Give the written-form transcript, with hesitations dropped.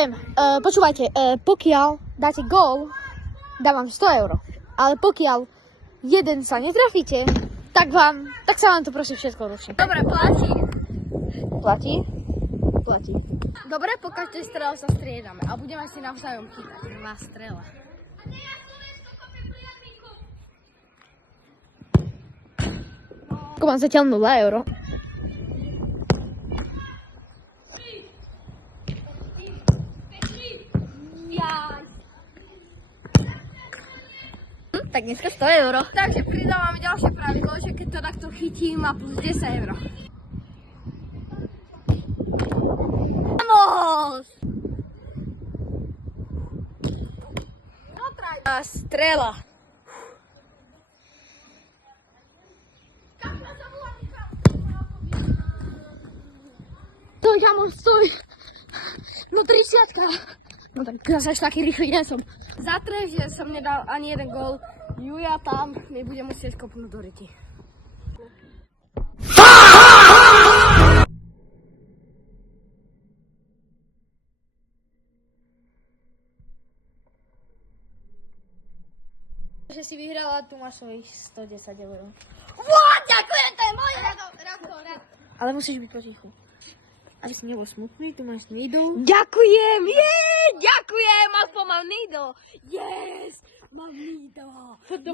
poviem, počúvajte, pokiaľ dáte gól, dávam 100 euro. Ale pokiaľ jeden sa netrafíte, tak sa vám to proste všetko ruší. Dobre, platí. Platí? Platí. Dobre, po každej strele sa striedame a budeme si navzájom chytať. Prvá strela. Mám zatiaľ 0 euro. Tak dneska 100 euro. Takže pridávame ďalšie pravidlo, že keď to takto chytím, má plus 10 euro. Vamos! A strela. Stoj, kamo, stoj! No 30. No tak zase až taký rýchly nie som. Za trest, že som nedal ani jeden gól, Juja tam mi bude musieť kopnúť do ryti. Že si vyhrala, tu máš svojich 110 eur. Ďakujem, to je moje! Ale musíš byť potichu. Aby si nebol smutný, tu máš needle. Ďakujem, ďakujem, aspoň mám needle. Yes! Mám needle! To